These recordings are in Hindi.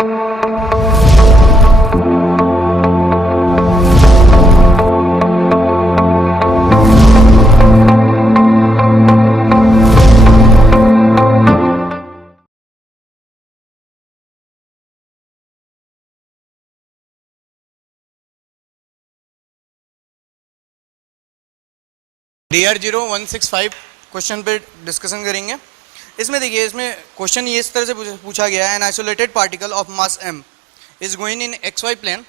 DR0165 क्वेश्चन पे डिस्कशन करेंगे। इसमें देखिए, इसमें क्वेश्चन ये इस तरह से पूछा गया है, an isolated particle of mass m is going in XY plane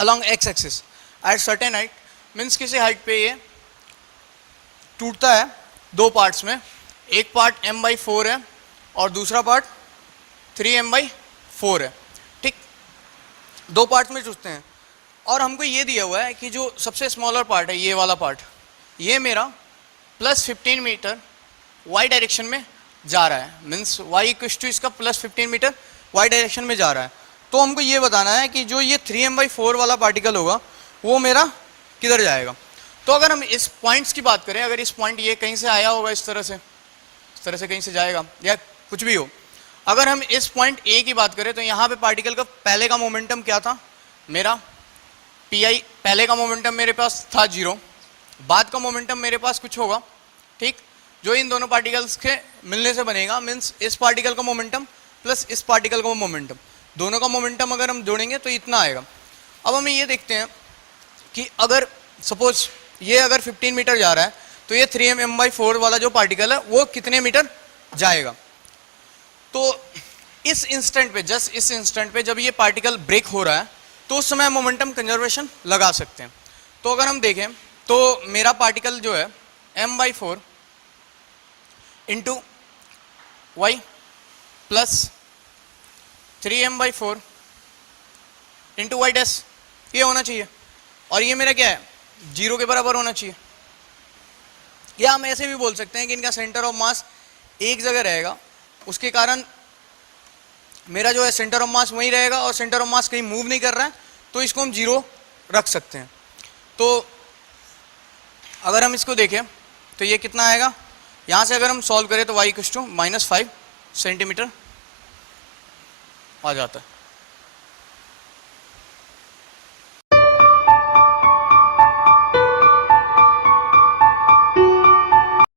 along x axis at certain height. मीन्स किसी हाइट पे ये टूटता है दो पार्ट्स में, एक पार्ट m/4 है और दूसरा पार्ट 3m/4 है। ठीक, दो पार्ट में टूटते हैं और हमको ये दिया हुआ है कि जो सबसे स्मॉलर पार्ट है, ये वाला पार्ट, ये मेरा +15 मीटर y डायरेक्शन में जा रहा है। मीन्स y इक्वल्स टू इसका +15 मीटर y डायरेक्शन में जा रहा है। तो हमको ये बताना है कि जो ये 3m/4 वाला पार्टिकल होगा वो मेरा किधर जाएगा। तो अगर हम इस पॉइंट्स की बात करें, अगर इस पॉइंट ये कहीं से आया होगा, इस तरह से कहीं से जाएगा या कुछ भी हो, अगर हम इस पॉइंट A की बात करें तो यहाँ पे पार्टिकल का पहले का मोमेंटम क्या था, मेरा PI, पहले का मोमेंटम मेरे पास था 0, बाद का मोमेंटम मेरे पास कुछ होगा। ठीक, जो इन दोनों पार्टिकल्स के मिलने से बनेगा। मीन्स इस पार्टिकल का मोमेंटम प्लस इस पार्टिकल का मोमेंटम, दोनों का मोमेंटम अगर हम जोड़ेंगे तो इतना आएगा। अब हमें ये देखते हैं कि अगर सपोज ये अगर 15 मीटर जा रहा है तो ये 3m/4 वाला जो पार्टिकल है वो कितने मीटर जाएगा। तो इस इंस्टेंट पे, जस्ट इस इंस्टेंट पे जब ये पार्टिकल ब्रेक हो रहा है तो उस समय मोमेंटम कंजर्वेशन लगा सकते हैं। तो अगर हम देखें तो मेरा पार्टिकल जो है m/4 into Y plus 3m/4 into Y dash, ये होना चाहिए और ये मेरा क्या है, 0 के बराबर होना चाहिए। या हम ऐसे भी बोल सकते हैं कि इनका सेंटर ऑफ मास एक जगह रहेगा, उसके कारण मेरा जो है सेंटर ऑफ मास वहीं रहेगा और सेंटर ऑफ मास कहीं मूव नहीं कर रहा है, तो इसको हम 0 रख सकते हैं। तो अगर हम इसको देखें तो ये कितना आएगा, यहाँ से अगर हम सॉल्व करें तो y = -5 सेंटीमीटर आ जाता है।